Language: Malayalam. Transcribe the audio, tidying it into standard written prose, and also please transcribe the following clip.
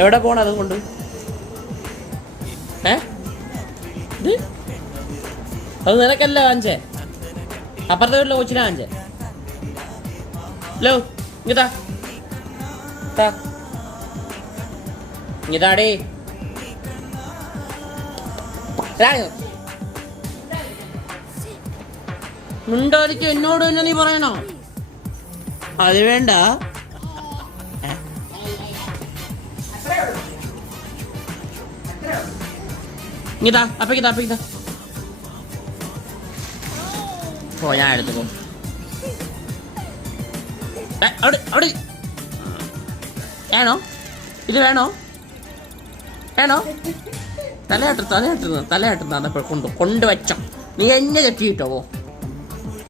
എവിടെ പോണം അതും കൊണ്ട്? അത് നിനക്കല്ല വാങ്ങിച്ചേ, അപ്പുറത്തെ വീട്ടിലെ കൊച്ചിനാ വാങ്ങിച്ചേ. ഹലോ, ഇങ്ങതാ ഇങ്ങതാടേ. മുണ്ടാതിക്ക് എന്നോട് തന്നെ നീ പറയണോ? അത് വേണ്ട. ഇതാ അപ്പക്കിതാ പോ, ഞാൻ എടുത്തു പോ. അവിടെ വേണോ? ഇത് വേണോ? തലയാട്ടുന്ന കൊണ്ടുവച്ചോ. നീ എന്നെ തെറ്റിയിട്ടോ?